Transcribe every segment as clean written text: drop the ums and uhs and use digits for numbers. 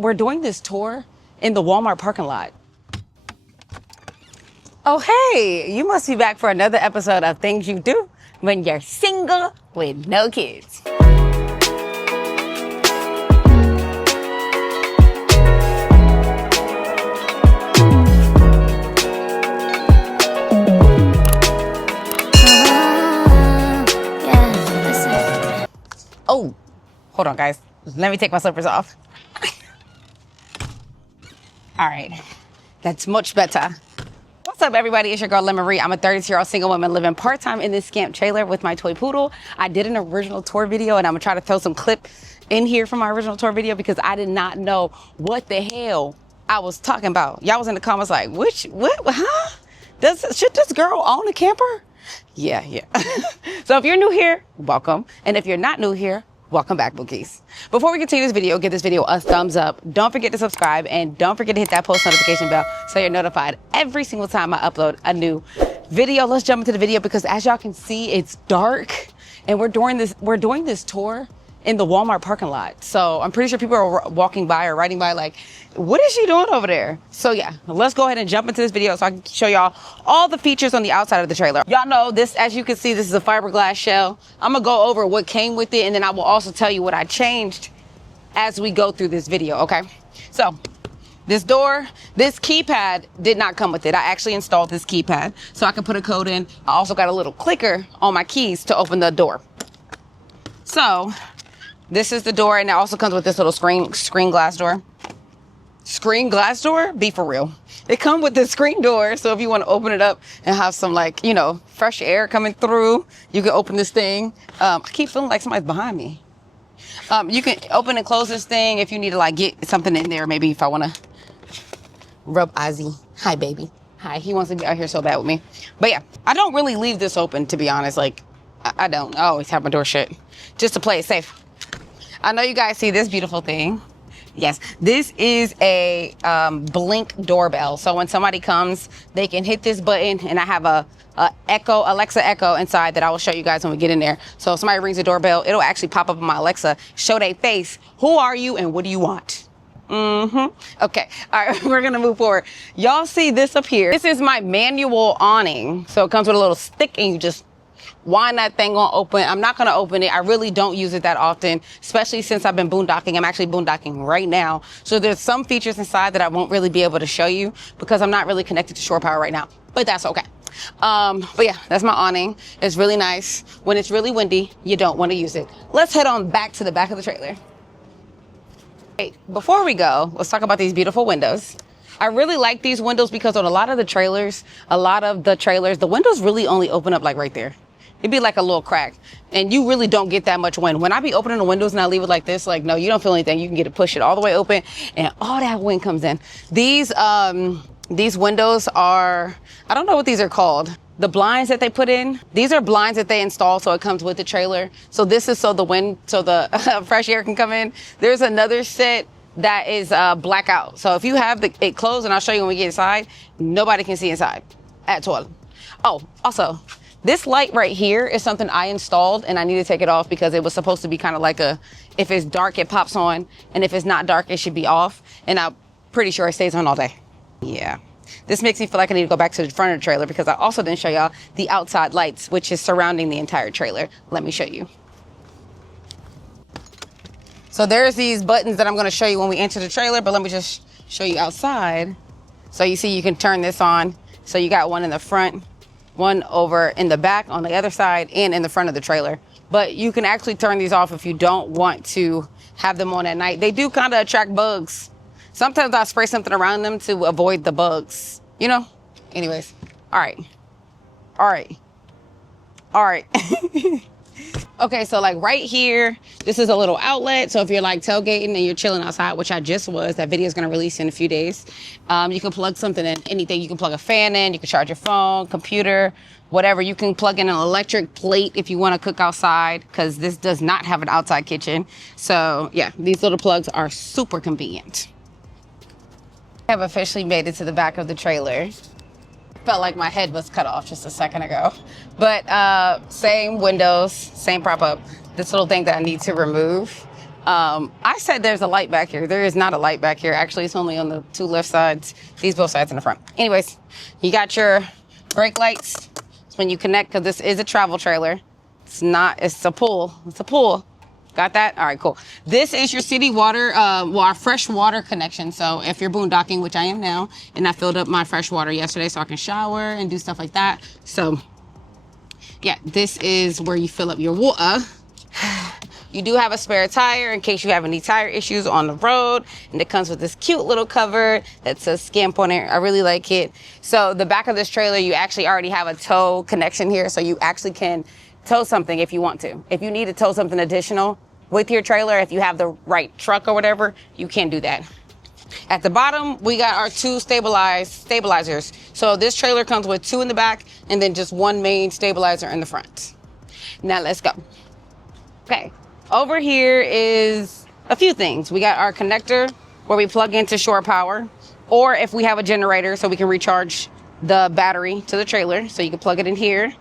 we're doing this tour in the Walmart parking lot. Oh, hey, you must be back for another episode of Things You Do When You're Single with No Kids. Oh, hold on, guys. Let me take my slippers off. All right, that's much better. What's up, everybody? It's your girl, Lemon Marie. I'm a 32-year-old single woman living part-time in this Scamp trailer with my toy poodle. I did an original tour video, and I'm gonna try to throw some clip in here from my original tour video because I did not know what the hell I was talking about. Y'all was in the comments like, what, huh? Should this girl own a camper? Yeah. So if you're new here, welcome. And if you're not new here, welcome back, Bookies. Before we continue this video, give this video a thumbs up. Don't forget to subscribe and don't forget to hit that post notification bell so you're notified every single time I upload a new video. Let's jump into the video because as y'all can see, it's dark and we're doing this tour in the Walmart parking lot. So I'm pretty sure people are walking by or riding by like, what is she doing over there? So yeah, let's go ahead and jump into this video so I can show y'all all the features on the outside of the trailer. Y'all know this, as you can see, this is a fiberglass shell. I'm gonna go over what came with it and then I will also tell you what I changed as we go through this video, okay? So this door, this keypad did not come with it. I actually installed this keypad so I can put a code in. I also got a little clicker on my keys to open the door. So this is the door, and it also comes with this little screen glass door. Screen glass door? Be for real. It comes with this screen door, so if you want to open it up and have some, like, you know, fresh air coming through, you can open this thing. I keep feeling like somebody's behind me. You can open and close this thing if you need to, like, get something in there. Maybe if I want to rub Ozzy. Hi, baby. Hi. He wants to be out here so bad with me. But yeah, I don't really leave this open, to be honest. Like, I don't. I always have my door shut just to play it safe. I know you guys see this beautiful thing. Yes, this is a blink doorbell. So when somebody comes, they can hit this button, and I have a Alexa Echo inside that I will show you guys when we get in there. So if somebody rings the doorbell, it'll actually pop up on my Alexa, show their face. Who are you and what do you want? Okay, all right, we're gonna move forward. Y'all see this up here? This is my manual awning. So it comes with a little stick and you just wind that thing on open. I'm not going to open it. I really don't use it that often, especially since I've been boondocking. I'm actually boondocking right now. So there's some features inside that I won't really be able to show you because I'm not really connected to shore power right now, but that's okay. But yeah, that's my awning. It's really nice. When it's really windy, you don't want to use it. Let's head on back to the back of the trailer. Hey, before we go, let's talk about these beautiful windows. I really like these windows because on a lot of the trailers, the windows really only open up like right there. It'd be like a little crack and you really don't get that much wind. When I be opening the windows and I leave it like this, like, no, you don't feel anything. You can get to push it all the way open and all that wind comes in. These windows are, I don't know what these are called. The blinds that they put in, these are blinds that they install. So it comes with the trailer. So this is so the fresh air can come in. There's another set that is blackout. So if you have it closed, and I'll show you when we get inside, nobody can see inside at all. Oh, also, this light right here is something I installed and I need to take it off because it was supposed to be kind of like if it's dark, it pops on. And if it's not dark, it should be off. And I'm pretty sure it stays on all day. Yeah. This makes me feel like I need to go back to the front of the trailer because I also didn't show y'all the outside lights, which is surrounding the entire trailer. Let me show you. So there's these buttons that I'm going to show you when we enter the trailer, but let me just show you outside. So you see you can turn this on. So you got one in the front, one over in the back on the other side and in the front of the trailer. But you can actually turn these off if you don't want to have them on at night. They do kind of attract bugs. Sometimes I spray something around them to avoid the bugs, you know? Anyways, all right. Okay, so like right here, this is a little outlet. So if you're like tailgating and you're chilling outside, which I just was, that video is going to release in a few days. You can plug something in, anything. You can plug a fan in, you can charge your phone, computer, whatever. You can plug in an electric plate if you want to cook outside because this does not have an outside kitchen. So yeah, these little plugs are super convenient. I have officially made it to the back of the trailer. Felt like my head was cut off just a second ago. But same windows, same prop up. This little thing that I need to remove I said there's a light back here. There is not a light back here. Actually, it's only on the 2 left sides. These both sides in the front. Anyways, you got your brake lights. It's when you connect, because this is a travel trailer. It's a pool. It's a pool. Got that? All right, cool. This is your city water, our fresh water connection. So if you're boondocking, which I am now, and I filled up my fresh water yesterday so I can shower and do stuff like that. So yeah, this is where you fill up your water. You do have a spare tire in case you have any tire issues on the road. And it comes with this cute little cover that says Scamp on it. I really like it. So the back of this trailer, you actually already have a tow connection here. So you actually can tow something if you want to. If you need to tow something additional with your trailer, if you have the right truck or whatever, you can do that. At the bottom, we got our 2 stabilizers. So this trailer comes with 2 in the back and then just 1 main stabilizer in the front. Now let's go. Okay, over here is a few things. We got our connector where we plug into shore power, or if we have a generator so we can recharge the battery to the trailer, so you can plug it in here.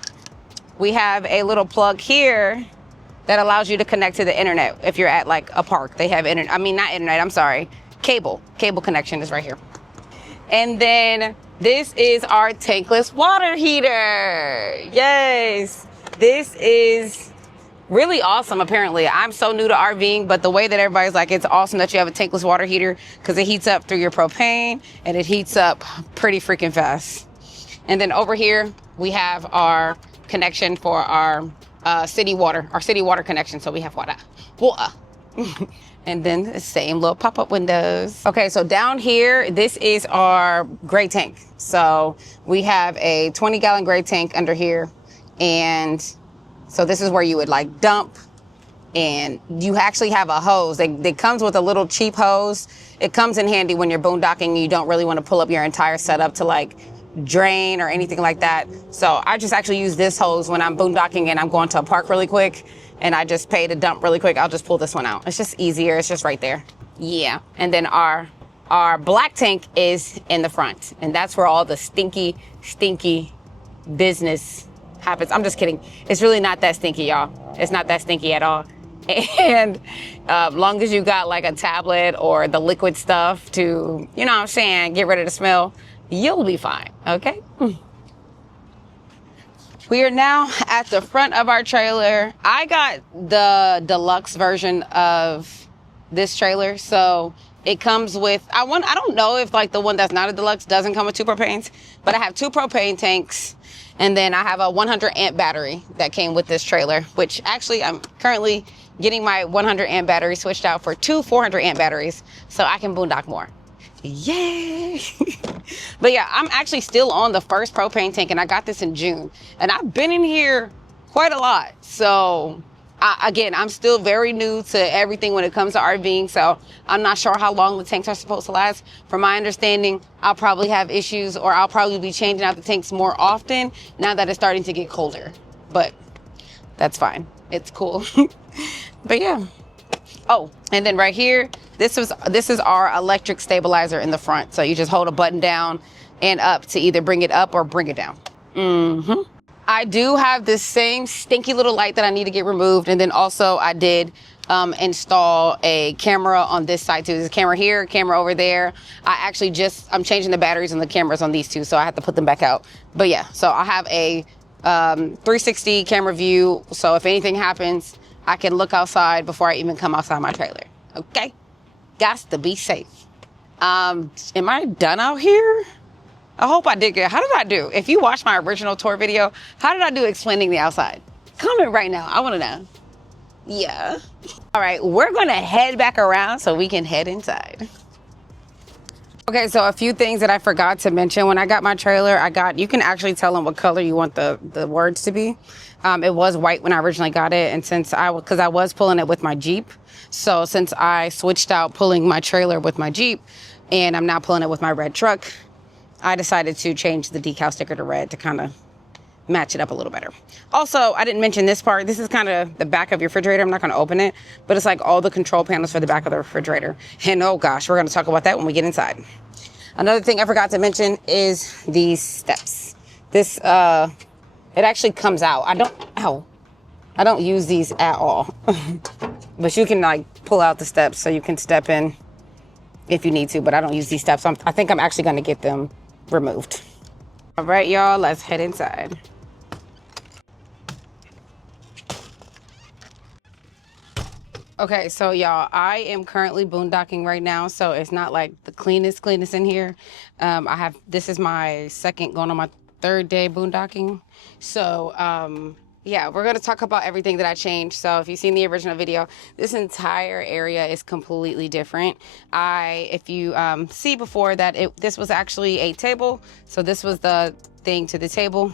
We have a little plug here that allows you to connect to the internet. If you're at like a park, they have cable connection is right here. And then this is our tankless water heater. Yes, this is really awesome. Apparently, I'm so new to RVing, but the way that everybody's like, it's awesome that you have a tankless water heater because it heats up through your propane and it heats up pretty freaking fast. And then over here, we have our connection for our city water connection. So we have water. And then the same little pop-up windows. Okay, so down here, this is our gray tank. So we have a 20-gallon gray tank under here. And so this is where you would like dump, and you actually have a hose. It comes with a little cheap hose. It comes in handy when you're boondocking and you don't really want to pull up your entire setup to like drain or anything like that. So I just actually use this hose when I'm boondocking and I'm going to a park really quick and I just pay to dump really quick. I'll just pull this one out. It's just easier. It's just right there. Yeah. And then our black tank is in the front, and that's where all the stinky business happens. I'm just kidding. It's really not that stinky, y'all. It's not that stinky at all. And long as you got like a tablet or the liquid stuff to, you know what I'm saying, get rid of the smell, you'll be fine, okay? We are now at the front of our trailer. I got the deluxe version of this trailer, so it comes with, I don't know if like the one that's not a deluxe doesn't come with 2 propanes, but I have 2 propane tanks, and then I have a 100 amp battery that came with this trailer, which actually I'm currently getting my 100 amp battery switched out for 2 400 amp batteries so I can boondock more. Yay! But yeah, I'm actually still on the first propane tank, and I got this in June, and I've been in here quite a lot. So again, I'm still very new to everything when it comes to RVing, so I'm not sure how long the tanks are supposed to last. From my understanding, I'll probably have issues, or I'll probably be changing out the tanks more often now that it's starting to get colder. But that's fine. It's cool. But yeah. Oh, and then right here, this is our electric stabilizer in the front. So you just hold a button down and up to either bring it up or bring it down. I do have this same stinky little light that I need to get removed. And then also I did install a camera on this side too. There's a camera here, a camera over there. I'm changing the batteries and the cameras on these two, so I have to put them back out. But yeah, so I have a 360 camera view. So if anything happens, I can look outside before I even come outside my trailer. Okay? Gots to be safe. Am I done out here? I hope I did good. How did I do? If you watched my original tour video, how did I do explaining the outside? Comment right now. I want to know. Yeah. All right, we're going to head back around so we can head inside. Okay, so a few things that I forgot to mention. When I got my trailer, you can actually tell them what color you want the words to be. It was white when I originally got it, and because I was pulling it with my Jeep, so since I switched out pulling my trailer with my Jeep, and I'm now pulling it with my red truck, I decided to change the decal sticker to red to kind of match it up a little better. Also, I didn't mention this part. This is kind of the back of your refrigerator. I'm not going to open it, but it's like all the control panels for the back of the refrigerator. And oh gosh, we're going to talk about that when we get inside. Another thing I forgot to mention is these steps. This, it actually comes out. I I don't use these at all. But you can like pull out the steps so you can step in if you need to, but I don't use these steps. I think I'm actually gonna get them removed. All right, y'all, let's head inside. Okay, so y'all, I am currently boondocking right now, so it's not like the cleanest in here. This is my second, going on my third day boondocking. So, yeah, we're gonna talk about everything that I changed. So if you've seen the original video, this entire area is completely different. If you see before that, this was actually a table. So this was the thing to the table.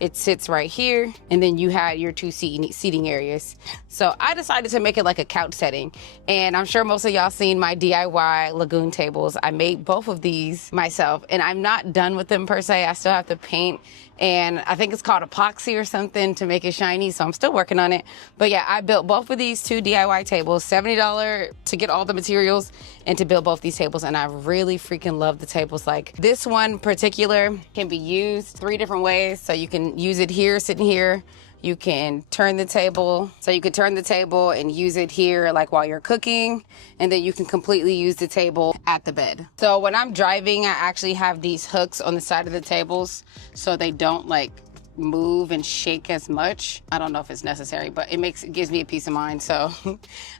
It sits right here, and then you had your two seating areas. So I decided to make it like a couch setting, and I'm sure most of y'all seen my DIY lagoon tables. I made both of these myself, and I'm not done with them per se. I still have to paint, and I think it's called epoxy or something to make it shiny, so I'm still working on it. But yeah, I built both of these two DIY tables, $70 to get all the materials and to build both these tables, and I really freaking love the tables. Like this one particular can be used 3 different ways. So you can use it here, sitting here. You can turn the table. So you could turn the table and use it here like while you're cooking. And then you can completely use the table at the bed. So when I'm driving, I actually have these hooks on the side of the tables so they don't like move and shake as much. I don't know if it's necessary, but it gives me a peace of mind. So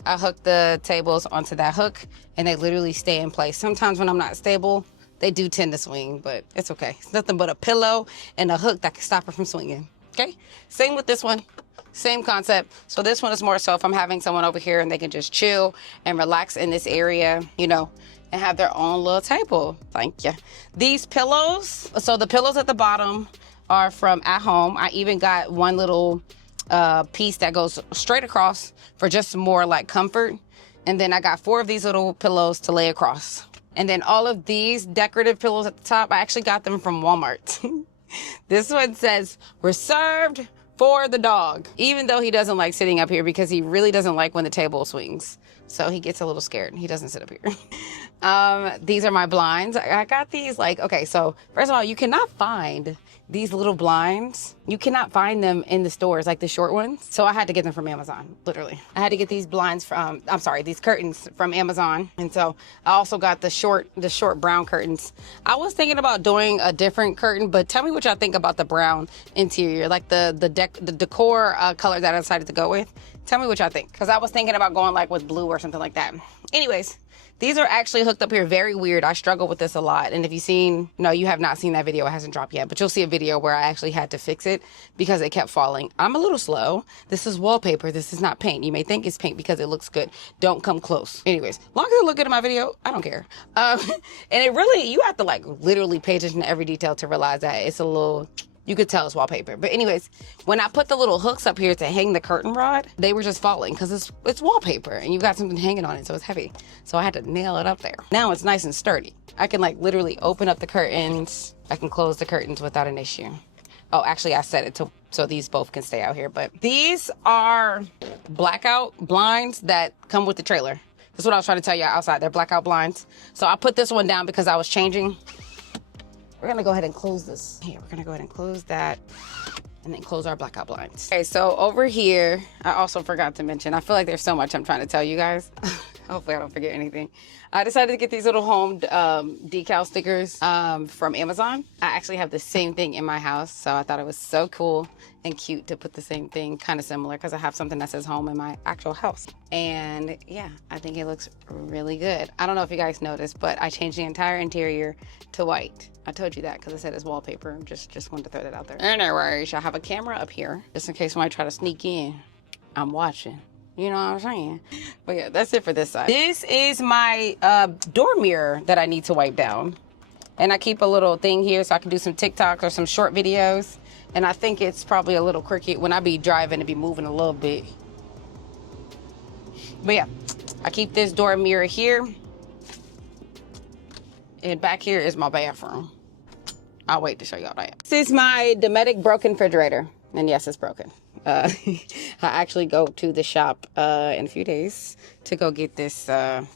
I hook the tables onto that hook and they literally stay in place. Sometimes when I'm not stable, they do tend to swing, but it's okay. It's nothing but a pillow and a hook that can stop her from swinging. Okay, same with this one, same concept. So this one is more so if I'm having someone over here and they can just chill and relax in this area, you know, and have their own little table. Thank you. These pillows, so the pillows at the bottom are from At Home. I even got one little piece that goes straight across for just more like comfort. And then I got 4 of these little pillows to lay across. And then all of these decorative pillows at the top, I actually got them from Walmart. This one says, reserved for the dog. Even though he doesn't like sitting up here because he really doesn't like when the table swings. So he gets a little scared. He doesn't sit up here. These are my blinds. I got these like, okay, so first of all, you cannot find these little blinds. You cannot find them in the stores, like the short ones. So I had to get them from Amazon, literally. I had to get these blinds from, these curtains from Amazon. And so I also got the short brown curtains. I was thinking about doing a different curtain, but tell me what y'all think about the brown interior, like the decor color that I decided to go with. Tell me what y'all think, because I was thinking about going like with blue or something like that. Anyways, these are actually hooked up here. Very weird. I struggle with this a lot. And if you've seen, no, you have not seen that video. It hasn't dropped yet, but you'll see a video where I actually had to fix it because it kept falling. I'm a little slow. This is wallpaper. This is not paint. You may think it's paint because it looks good. Don't come close. Anyways, long as it look good in my video, I don't care. And it really, you have to like literally pay attention to every detail to realize that it's a little, you could tell it's wallpaper. But anyways, when I put the little hooks up here to hang the curtain rod, they were just falling because it's wallpaper and you've got something hanging on it, so it's heavy. So I had to nail it up there. Now it's nice and sturdy. I can like literally open up the curtains. I can close the curtains without an issue. Oh, actually I set it so these both can stay out here. But these are blackout blinds that come with the trailer. That's what I was trying to tell you outside. They're blackout blinds. So I put this one down because I was changing. We're gonna go ahead and close this. Here, we're gonna go ahead and close that and then close our blackout blinds. Okay, so over here, I also forgot to mention, I feel like there's so much I'm trying to tell you guys. Hopefully I don't forget anything. I decided to get these little home decal stickers from Amazon. I actually have the same thing in my house, so I thought it was so cool and cute to put the same thing, kind of similar, because I have something that says home in my actual house. And yeah, I think it looks really good. I don't know if you guys noticed, but I changed the entire interior to white. I told you that because I said it's wallpaper. Just wanted to throw that out there. Anyways, I have a camera up here just in case when I try to sneak in, I'm watching. You know what I'm saying? But yeah, that's it for this side. This is my door mirror that I need to wipe down. And I keep a little thing here so I can do some TikToks or some short videos. And I think it's probably a little crooked when I be driving, it be moving a little bit. But yeah, I keep this door mirror here. And back here is my bathroom. I'll wait to show y'all that. This is my Dometic broken refrigerator. And yes, it's broken. I actually go to the shop in a few days to go get this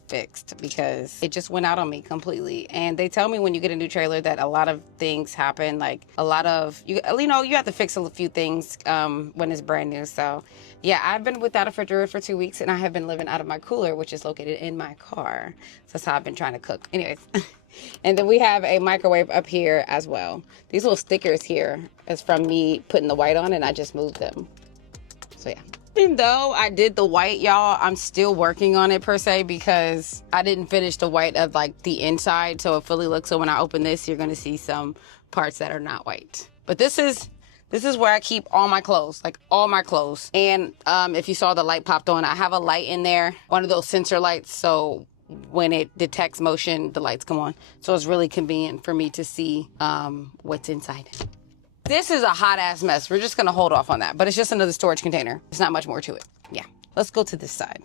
fixed because it just went out on me completely. And they tell me when you get a new trailer that a lot of things happen, like a lot of, you know, you have to fix a few things when it's brand new. So Yeah, I've been without a refrigerator for 2 weeks, and I have been living out of my cooler, which is located in my car. So that's how I've been trying to cook. Anyways. And then we have a microwave up here as well. These little stickers here is from me putting the white on, and I just moved them. So yeah. Even though I did the white, y'all, I'm still working on it per se, because I didn't finish the white of like the inside so it fully looks. So when I open this, you're going to see some parts that are not white. But this is where I keep all my clothes, like all my clothes. And if you saw the light popped on, I have a light in there, one of those sensor lights. So when it detects motion, the lights come on. So it's really convenient for me to see what's inside. This is a hot ass mess. We're just gonna hold off on that, but it's just another storage container. There's not much more to it. Yeah, let's go to this side.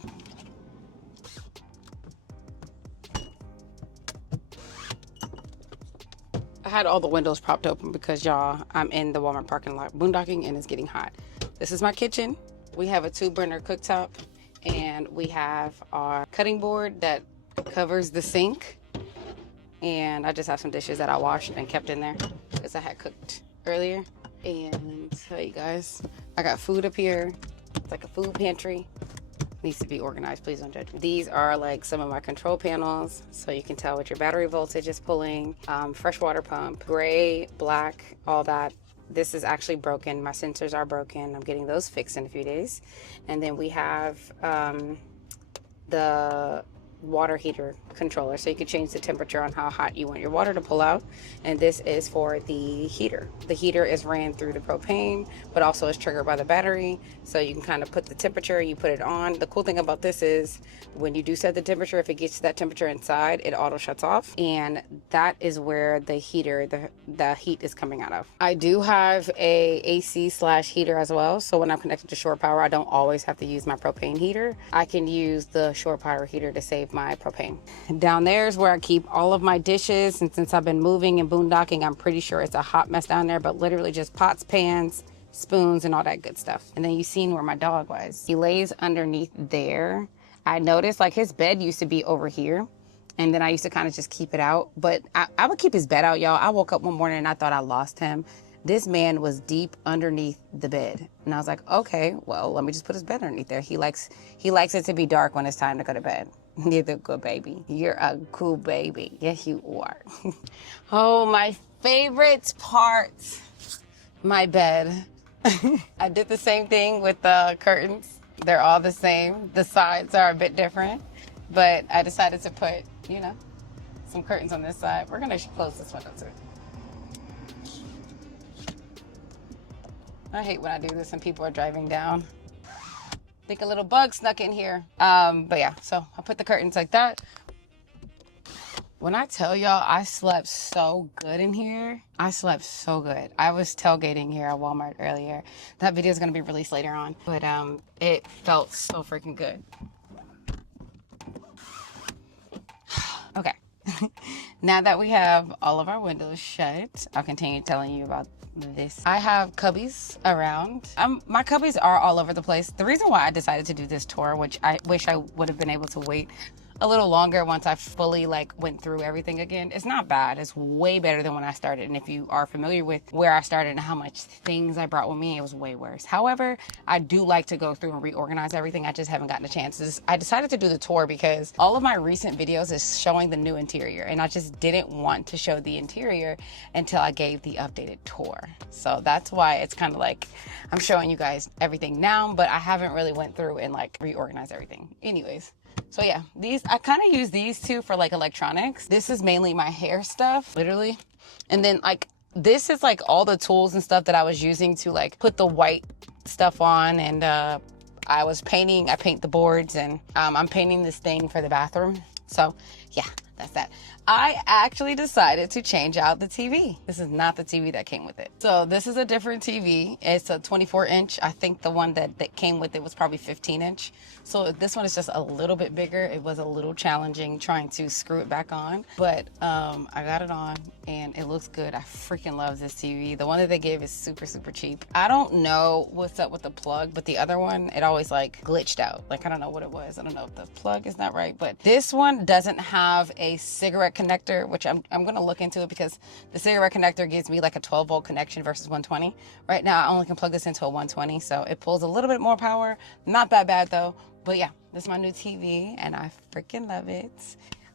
I had all the windows propped open because y'all, I'm in the Walmart parking lot boondocking and it's getting hot. This is my kitchen. We have a 2-burner cooktop, and we have our cutting board that covers the sink. And I just have some dishes that I washed and kept in there because I had cooked earlier. And tell you guys, I got food up here. It's like a food pantry. Needs to be organized, please don't judge me. These are like some of my control panels, so you can tell what your battery voltage is pulling. Fresh water pump, gray, black, all that. This is actually broken. My sensors are broken. I'm getting those fixed in a few days. And then we have the water heater controller, so you can change the temperature on how hot you want your water to pull out. And this is for the heater. The heater is ran through the propane, but also is triggered by the battery, so you can kind of put the temperature, you put it on. The cool thing about this is when you do set the temperature, if it gets to that temperature inside, it auto shuts off, and that is where the heater, the heat is coming out of. I do have a AC/heater as well, so when I'm connected to shore power, I don't always have to use my propane heater. I can use the shore power heater to save my propane. Down there is where I keep all of my dishes, and since I've been moving and boondocking, I'm pretty sure it's a hot mess down there, but literally just pots, pans, spoons, and all that good stuff. And then you seen where my dog was. He lays underneath there. I noticed like his bed used to be over here, and then I used to kind of just keep it out, but I would keep his bed out, y'all. I woke up one morning and I thought I lost him. This man was deep underneath the bed, and I was like, okay, well, let me just put his bed underneath there. He likes it to be dark when it's time to go to bed. You're the good baby. You're a cool baby. Yes, you are. Oh, my favorite part, my bed. I did the same thing with the curtains. They're all the same. The sides are a bit different, but I decided to put, you know, some curtains on this side. We're gonna close this window too. I hate when I do this and people are driving down. I think a little bug snuck in here. But yeah, so I put the curtains like that. When I tell y'all I slept so good in here, I slept so good. I was tailgating here at Walmart earlier. That video is gonna be released later on, but it felt so freaking good. Okay, now that we have all of our windows shut, I'll continue telling you about this. I have cubbies around. My cubbies are all over the place. The reason why I decided to do this tour, which I wish I would have been able to wait a little longer once I fully went through everything again. It's not bad. It's way better than when I started. And if you are familiar with where I started and how much things I brought with me, it was way worse. However, I do like to go through and reorganize everything. I just haven't gotten a chance. I decided to do the tour because all of my recent videos is showing the new interior, and I just didn't want to show the interior until I gave the updated tour. So that's why it's kind of like I'm showing you guys everything now, but I haven't really went through and reorganized everything. Anyways. So yeah, I kind of use these two for electronics. This is mainly my hair stuff, literally. And then this is all the tools and stuff that I was using to put the white stuff on. And I paint the boards, and I'm painting this thing for the bathroom. So yeah, that's that. I actually decided to change out the TV. This is not the TV that came with it. So this is a different TV. It's a 24-inch. I think the one that came with it was probably 15-inch. So this one is just a little bit bigger. It was a little challenging trying to screw it back on, but I got it on and it looks good. I freaking love this TV. The one that they gave is super, super cheap. I don't know what's up with the plug, but the other one, it always glitched out. I don't know what it was. I don't know if the plug is not right, but this one doesn't have a cigarette connector, which I'm going to look into it because the cigarette connector gives me like a 12 volt connection versus 120. Right now, I only can plug this into a 120, so it pulls a little bit more power. Not that bad though. But yeah, this is my new TV and I freaking love it.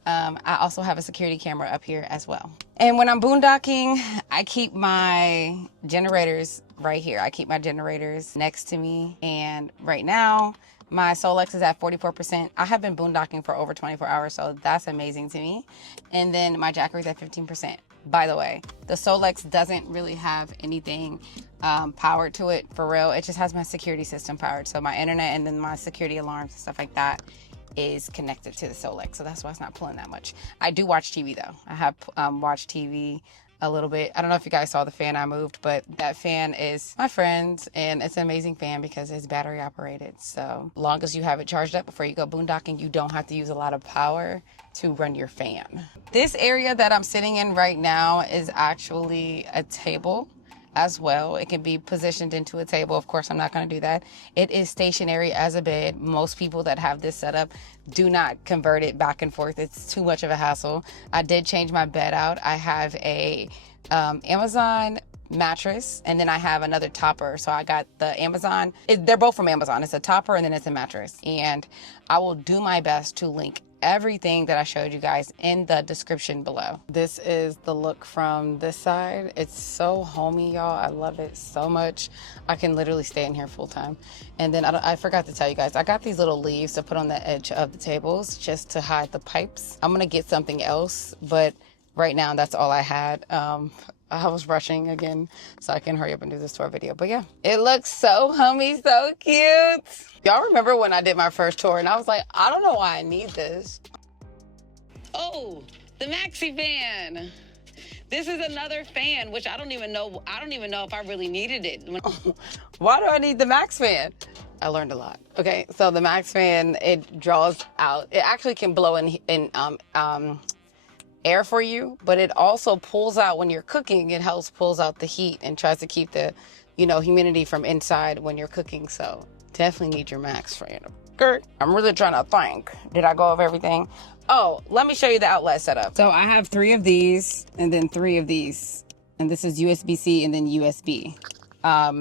I also have a security camera up here as well. And when I'm boondocking, I keep my generators right here. I keep my generators next to me. And right now, my Solex is at 44%. I have been boondocking for over 24 hours, so that's amazing to me. And then my Jackery's at 15%. By the way, the Solex doesn't really have anything powered to it for real. It just has my security system powered. So my internet and then my security alarms and stuff like that is connected to the Solex. So that's why it's not pulling that much. I do watch TV though. I have watched TV a little bit. I don't know if you guys saw the fan I moved, but that fan is my friend's and it's an amazing fan because it's battery operated. So long as you have it charged up before you go boondocking, you don't have to use a lot of power to run your fan. This area that I'm sitting in right now is actually a table as well. It can be positioned into a table. Of course, I'm not going to do that. It is stationary as a bed. Most people that have this setup do not convert it back and forth. It's too much of a hassle. I did change my bed out. I have a Amazon mattress and then I have another topper. So I got the Amazon. They're both from Amazon. It's a topper and then it's a mattress. And I will do my best to link everything that I showed you guys in the description below. This is the look from this side. It's so homey, y'all. I love it so much. I can literally stay in here full time. And then I forgot to tell you guys, I got these little leaves to put on the edge of the tables just to hide the pipes. I'm gonna get something else, but right now that's all I had. I was rushing again so I can hurry up and do this tour video. But yeah, it looks so homey, so cute. Y'all remember when I did my first tour and I was like, I don't know why I need this. Oh, the maxi fan. This is another fan, which I don't even know if I really needed it. Why do I need the max fan? I learned a lot. Okay, so the max fan, it draws out. It actually can blow in air for you, but it also pulls out when you're cooking. It pulls out the heat and tries to keep the, humidity from inside when you're cooking. So definitely need your max fan. Okay. I'm really trying to think. Did I go over everything? Oh, let me show you the outlet setup. So I have 3 of these and then 3 of these. And this is USB-C and then USB.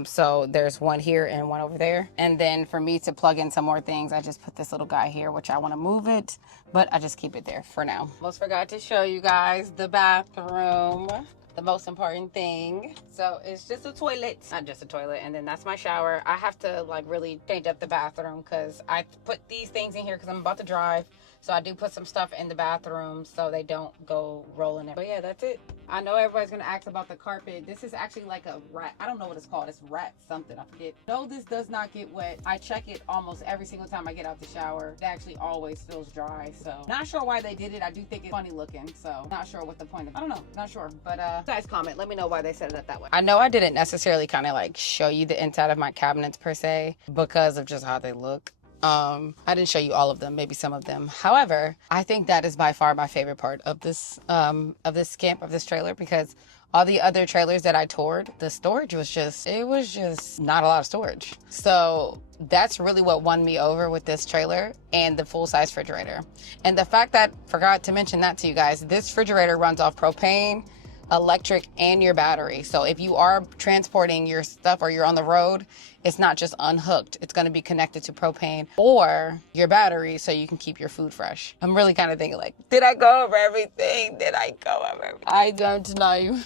So there's one here and one over there. And then for me to plug in some more things, I just put this little guy here, which I want to move it, but I just keep it there for now. Almost forgot to show you guys the bathroom, the most important thing. So it's just a toilet, not just a toilet. And then that's my shower. I have to really change up the bathroom because I put these things in here because I'm about to drive. So I do put some stuff in the bathroom so they don't go rolling. But yeah, that's it. I know everybody's gonna ask about the carpet. This is actually like a rat. I don't know what it's called. It's rat something. I forget. No, this does not get wet. I check it almost every single time I get out the shower. It actually always feels dry. So not sure why they did it. I do think it's funny looking. So not sure what the point of. I don't know. Not sure. But guys, comment. Let me know why they set it up that way. I know I didn't necessarily kind of show you the inside of my cabinets per se because of just how they look. I didn't show you all of them, maybe some of them. However, I think that is by far my favorite part of this Scamp, of this trailer, because all the other trailers that I toured, the storage was just not a lot of storage. So that's really what won me over with this trailer and the full-size refrigerator. And the fact that, forgot to mention that to you guys, this refrigerator runs off propane, electric, and your battery. So if you are transporting your stuff or you're on the road, it's not just unhooked. It's going to be connected to propane or your battery so you can keep your food fresh. I'm really kind of thinking did I go over everything? Did I go over everything? I don't know.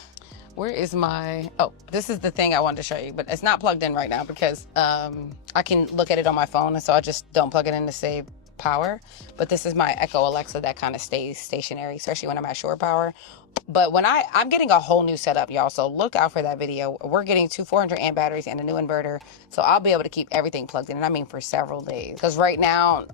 Where is my, this is the thing I wanted to show you, but it's not plugged in right now because I can look at it on my phone, and so I just don't plug it in to save power. But this is my Echo Alexa that kind of stays stationary, especially when I'm at shore power. But when I'm getting a whole new setup, y'all, so look out for that video. We're getting 2 400 amp batteries and a new inverter, so I'll be able to keep everything plugged in, and I mean for several days. Because right now,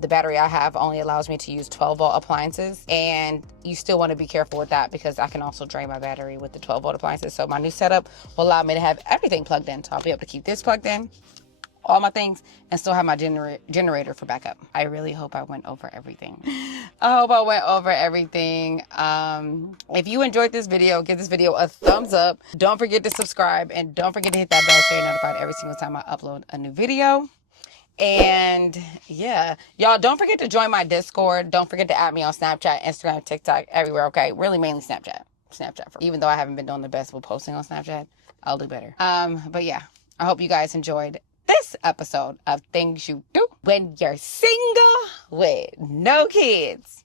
the battery I have only allows me to use 12 volt appliances, and you still want to be careful with that because I can also drain my battery with the 12 volt appliances. So my new setup will allow me to have everything plugged in, so I'll be able to keep this plugged in, all my things, and still have my generator for backup. I really hope I went over everything. I hope I went over everything. If you enjoyed this video, give this video a thumbs up. Don't forget to subscribe, and don't forget to hit that bell so you're notified every single time I upload a new video. And yeah, y'all don't forget to join my Discord. Don't forget to add me on Snapchat, Instagram, TikTok, everywhere. Okay, really mainly Snapchat. Even though I haven't been doing the best with posting on Snapchat, I'll do better. But yeah, I hope you guys enjoyed this episode of Things You Do When You're Single with No Kids.